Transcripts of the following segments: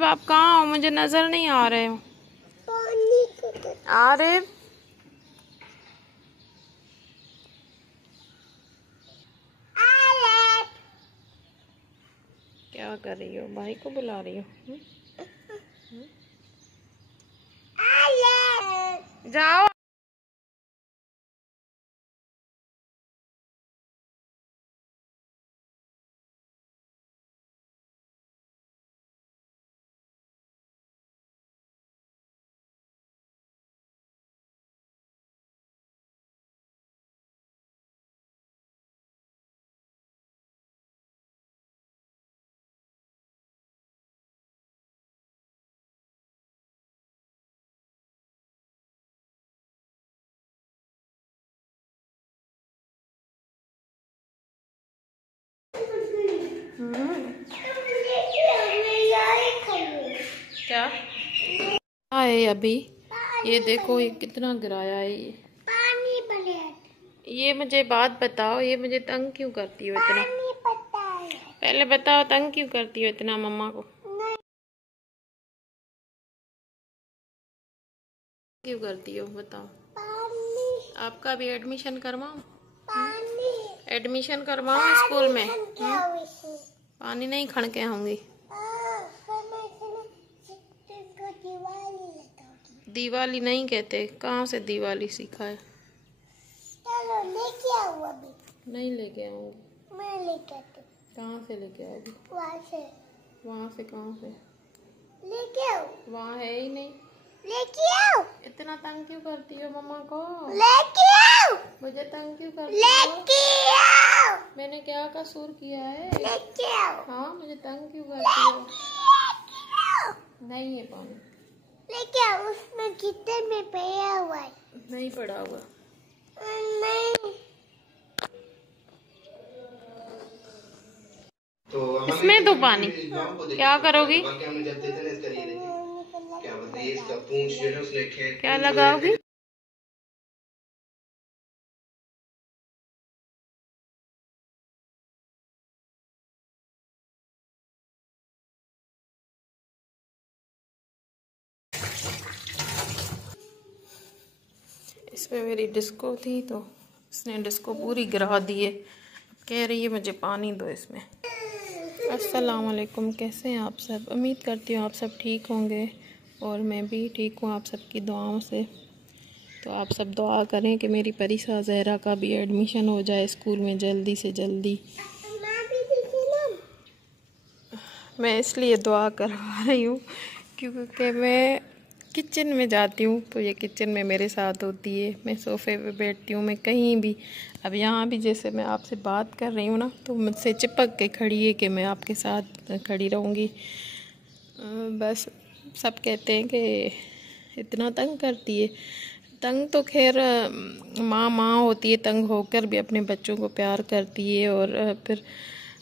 आरिफ आप कहाँ हो? मुझे नजर नहीं आ रहे हो। आरिफ क्या कर रही हो? भाई को बुला रही हो? जाओ। क्या है अभी? ये देखो ये कितना गिराया है ये पानी प्लेट। ये मुझे बात बताओ, ये मुझे तंग क्यों करती हो इतना? पहले बताओ तंग क्यों करती हो इतना मम्मा को? क्यों करती हो बताओ? आपका भी एडमिशन करवाऊं? एडमिशन करवाऊं स्कूल में? पानी नहीं खड़ के होंगी। दिवाली नहीं कहते, कहाँ से दिवाली सीखा है? चलो लेके आओ अभी। नहीं लेके आऊंगी। मैं लेके आती। कहाँ से लेके आओगी? वहाँ से। वहाँ से कहाँ से लेके आओ? वहाँ है ही नहीं। लेके आओ। इतना तंग क्यों करती हो मम्मा को? लेके आओ। मुझे तंग क्यों करती हो? लेके आओ। मैंने क्या कसूर किया है? लेके आओ। हाँ मुझे तंग क्यों करती हो? नहीं है पानी। लेके आओ। उसमें किचन में पड़ा हुआ है। नहीं पड़ा हुआ। नहीं। तो इसमें तो पानी क्या करोगी? क्या लगाओगी? इसमें मेरी डिस्को थी तो इसने डिस्को पूरी गिरा दी है। कह रही है मुझे पानी दो इसमें। अस्सलाम वालेकुम, कैसे हैं आप सब? उम्मीद करती हूँ आप सब ठीक होंगे और मैं भी ठीक हूँ आप सबकी दुआओं से। तो आप सब दुआ करें कि मेरी परिसा ज़हरा का भी एडमिशन हो जाए स्कूल में जल्दी से जल्दी। मैं इसलिए दुआ करवा रही हूँ क्योंकि मैं किचन में जाती हूँ तो ये किचन में मेरे साथ होती है। मैं सोफ़े पे बैठती हूँ, मैं कहीं भी। अब यहाँ भी जैसे मैं आपसे बात कर रही हूँ ना तो मुझसे चिपक के खड़ी है कि मैं आपके साथ खड़ी रहूँगी। बस सब कहते हैं कि इतना तंग करती है। तंग तो खैर माँ माँ होती है, तंग होकर भी अपने बच्चों को प्यार करती है। और फिर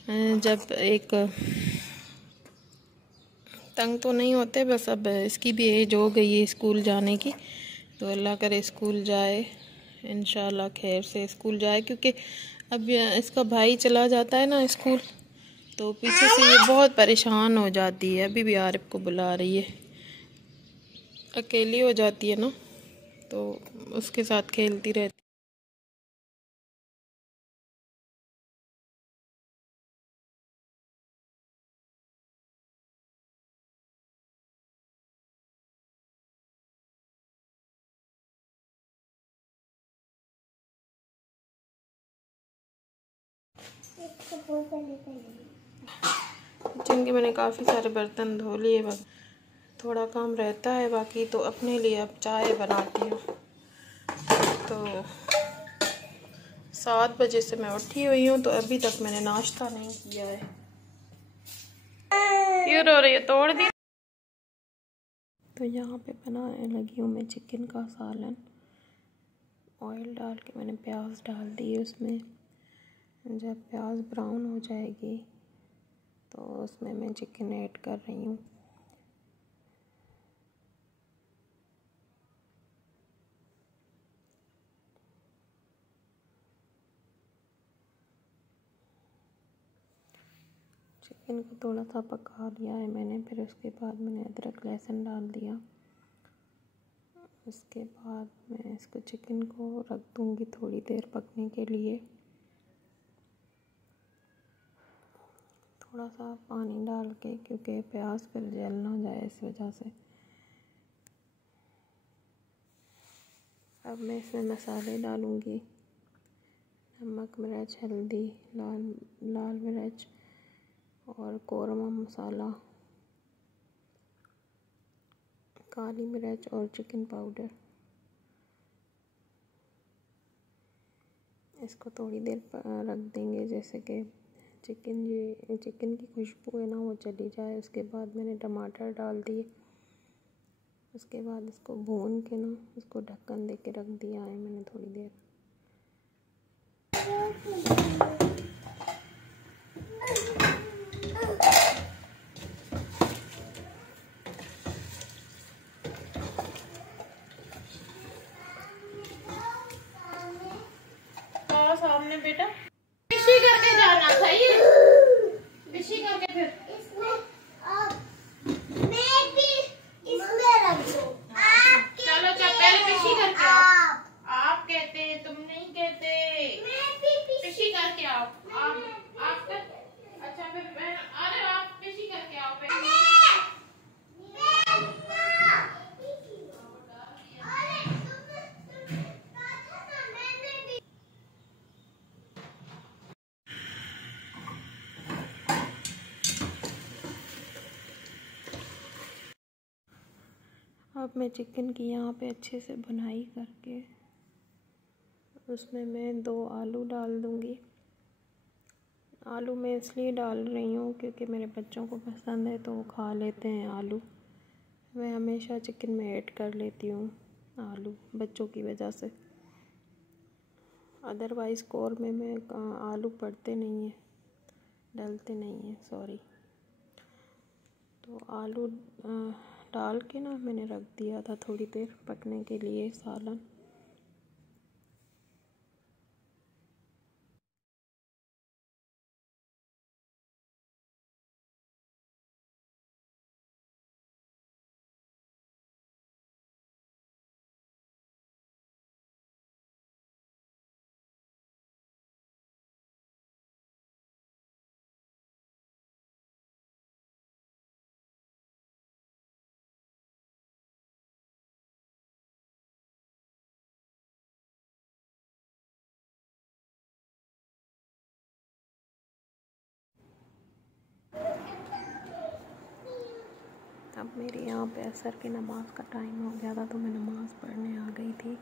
जब एक तंग तो नहीं होते, बस अब इसकी भी एज हो गई है स्कूल जाने की। तो अल्लाह करे स्कूल जाए, इंशाल्लाह खैर से स्कूल जाए। क्योंकि अब इसका भाई चला जाता है ना स्कूल तो पीछे से ये बहुत परेशान हो जाती है। अभी भी आरिफ को बुला रही है, अकेली हो जाती है ना तो उसके साथ खेलती रहती। किचन के मैंने काफ़ी सारे बर्तन धो लिए, बस थोड़ा काम रहता है बाकी। तो अपने लिए अब चाय बनाती हूँ। तो 7 बजे से मैं उठी हुई हूँ तो अभी तक मैंने नाश्ता नहीं किया है। क्यों रो रही है? तोड़ दी। तो यहाँ पे बनाने लगी हूँ मैं चिकन का सालन। ऑयल डाल के मैंने प्याज डाल दिए उसमें। जब प्याज ब्राउन हो जाएगी तो उसमें मैं चिकन ऐड कर रही हूँ। चिकन को थोड़ा सा पका लिया है मैंने, फिर उसके बाद मैंने अदरक लहसुन डाल दिया। उसके बाद मैं इसको चिकन को रख दूँगी थोड़ी देर पकने के लिए। थोड़ा सा पानी डाल के, क्योंकि प्याज फिर जल ना जाए इस वजह से। अब मैं इसमें मसाले डालूँगी, नमक, मिर्च, हल्दी, लाल मिर्च और कोरमा मसाला, काली मिर्च और चिकन पाउडर। इसको थोड़ी देर रख देंगे, जैसे कि चिकन की खुशबू है ना वो चली जाए। उसके बाद मैंने टमाटर डाल दिए। उसके बाद इसको भून के ना इसको ढक्कन दे के रख दिया है मैंने थोड़ी देर। सामने बेटा पिशी करके जाना चाहिए, पिशी करके फिर चलो पहले पिशी करके आओ। आप कहते हैं, तुम नहीं कहते। पिशी करके आओ आप कर। अच्छा फिर अरे आप पिशी करके आओ पहले। अब मैं चिकन की यहाँ पे अच्छे से भुनाई करके उसमें मैं 2 आलू डाल दूँगी। आलू मैं इसलिए डाल रही हूँ क्योंकि मेरे बच्चों को पसंद है तो वो खा लेते हैं आलू। मैं हमेशा चिकन में ऐड कर लेती हूँ आलू बच्चों की वजह से। अदरवाइज़ कौरमे में आलू पड़ते नहीं हैं, डलते नहीं हैं, सॉरी। तो आलू डाल के ना मैंने रख दिया था थोड़ी देर पकने के लिए सालन। अब मेरे यहाँ पे असर की नमाज़ का टाइम हो गया था तो मैं नमाज़ पढ़ने आ गई थी।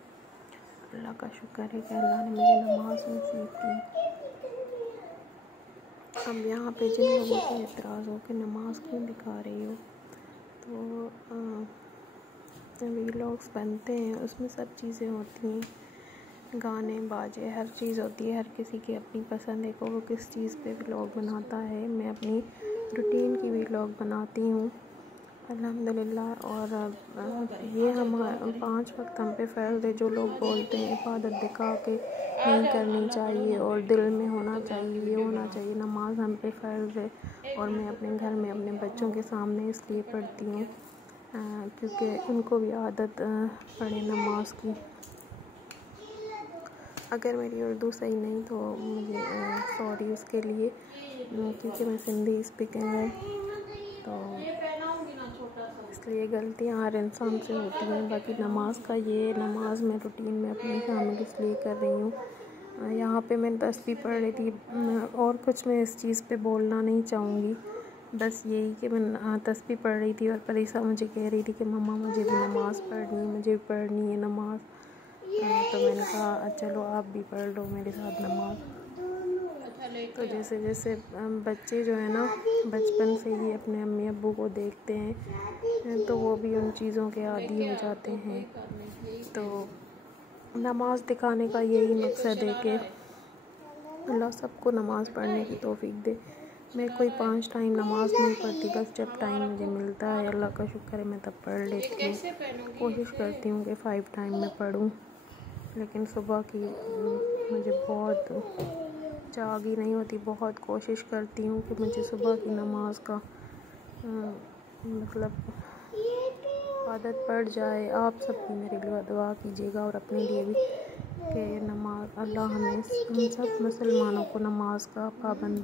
अल्लाह का शुक्र है कि अल्लाह ने मुझे नमाज़ नसीब की। अब यहाँ पे जिन लोगों को एतराज़ हो कि नमाज़ क्यों दिखा रही हो, तो वीलॉग्स बनते हैं, उसमें सब चीज़ें होती हैं, गाने बाजे हर चीज़ होती है। हर किसी की अपनी पसंद है को वो किस चीज़ पे व्लॉग बनाता है। मैं अपनी रूटीन की व्लॉग बनाती हूँ अल्हम्दुलिल्लाह। और ये हम 5 वक्त हम पे फ़र्ज़ है। जो लोग बोलते हैं इबादत दिखा के नहीं करनी चाहिए और दिल में होना चाहिए, ये होना चाहिए, नमाज हम पे फ़र्ज़ है। और मैं अपने घर में अपने बच्चों के सामने इसलिए पढ़ती हूँ क्योंकि उनको भी आदत पड़े नमाज की। अगर मेरी उर्दू सही नहीं तो मुझे सॉरी उसके लिए, क्योंकि मैं सिंधी स्पीकिंग हूँ तो इसलिए गलतियाँ हर इंसान से होती हैं। बाकी नमाज का ये नमाज मैं रूटीन में अपनी शामिल इसलिए कर रही हूँ। यहाँ पे मैं तस्बीह पढ़ रही थी और कुछ मैं इस चीज़ पे बोलना नहीं चाहूँगी, बस यही कि मैं तस्बीह पढ़ रही थी और परीसा मुझे कह रही थी कि मम्मा मुझे भी नमाज़ पढ़नी है, मुझे भी पढ़नी है नमाज़। तो मैंने कहा चलो आप भी पढ़ लो मेरे साथ नमाज़। तो जैसे जैसे बच्चे जो है ना बचपन से ही अपने अम्मी अब्बू को देखते हैं तो वो भी उन चीज़ों के आदी हो जाते हैं। तो नमाज़ दिखाने का यही मकसद है कि अल्लाह सबको नमाज़ पढ़ने की तौफीक दे। मैं कोई 5 टाइम नमाज़ नहीं पढ़ती, बस जब टाइम मुझे मिलता है अल्लाह का शुक्र है मैं तब पढ़ लेती हूँ। कोशिश करती हूँ कि 5 टाइम में पढ़ूँ, लेकिन सुबह की मुझे बहुत जाग ही नहीं होती। बहुत कोशिश करती हूँ कि मुझे सुबह की नमाज का मतलब आदत पड़ जाए। आप सब भी मेरे लिए दुआ कीजिएगा और अपने लिए भी कि नमाज अल्लाह हमें हम सब मुसलमानों को नमाज का पाबंद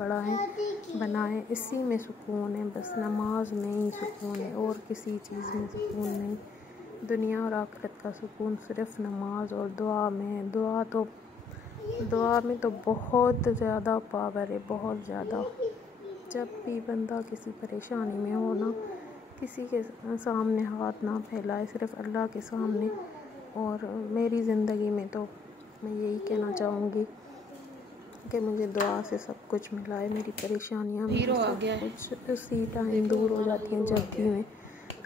बनाए। इसी में सुकून है, बस नमाज में ही सुकून है और किसी चीज़ में सुकून नहीं। दुनिया और आखिरत का सुकून सिर्फ़ नमाज और दुआ में। दुआ में तो बहुत ज़्यादा पावर है, बहुत ज़्यादा। जब भी बंदा किसी परेशानी में हो ना, किसी के सामने हाथ ना फैलाए, सिर्फ़ अल्लाह के सामने। और मेरी ज़िंदगी में तो मैं यही कहना चाहूँगी कि मुझे दुआ से सब कुछ मिला है। मेरी परेशानियाँ मेरी सब कुछ उसी टाइम दूर हो जाती हैं जब भी मैं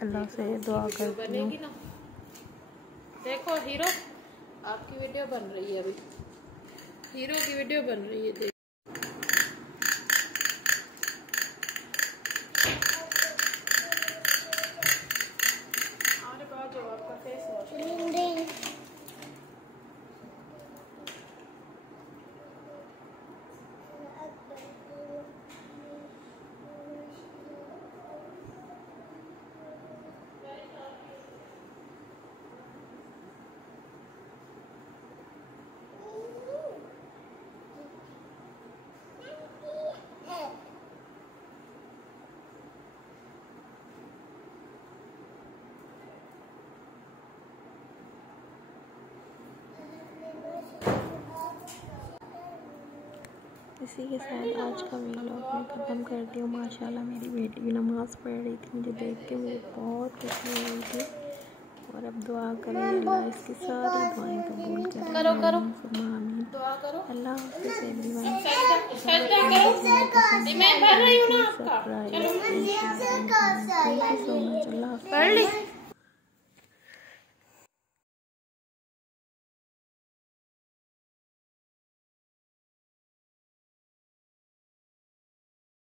अल्लाह से दुआ करती हूँ। देखो हीरो, आपकी वीडियो बन रही है, अभी हीरो की वीडियो बन रही है। देखो आपका फेस वॉश इसी के साथ आज का व्लॉग मैं ख़त्म करती हूँ। माशाल्लाह मेरी बेटी भी नमाज़ पढ़ रही थी, मुझे देख के मुझे बहुत खुशी हो रही थी। और अब दुआ करें अल्लाह इसकी सारी दुआएं कबूल करें। करो दुआ करो। अल्लाह हाफ़िज़ एवरीवन। मैं भर रही हूँ ना आपका। Thank you so much. अल्लाह हाफ़िज़।